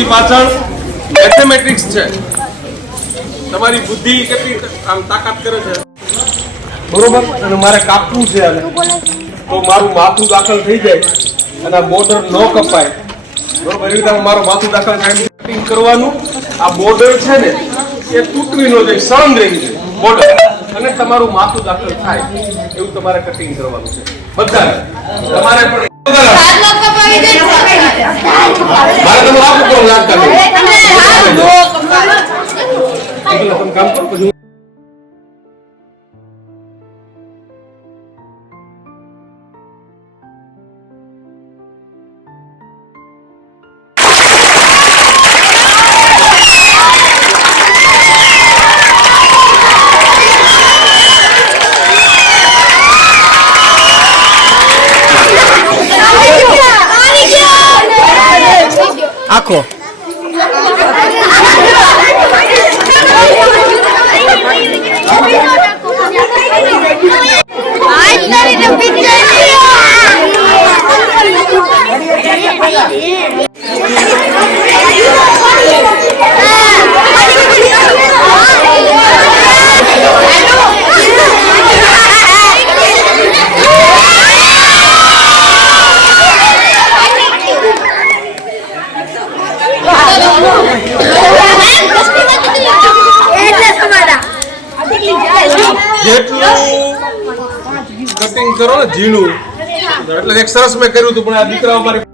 સૌથી પાછળ મેથેમેટિક્સ છે. તમારી બુદ્ધિ કેટલી આમ તાકાત કરે છે બરોબર. અને મારે કાપવું છે આને તો મારું માથું દાખલ થઈ જાય અને આ બોર્ડર ન કપાય બરોબર. એવી રીતે મારું માથું દાખલ કટિંગ કરવાનું. આ બોર્ડર છે ને એ તૂટવી ન જાય, સળંગ રહી છે બોર્ડર, અને તમારું માથું દાખલ થાય એવું તમારે કટિંગ કરવાનું છે બધા. તમારે પણ મારે તમે આપો કોણ લાગતા તમે કામ કરો પછી આખો કટિંગ કરો ને ઝીણું એટલે એક સરસ મેં કર્યું હતું, પણ આ દીકરાઓ મારી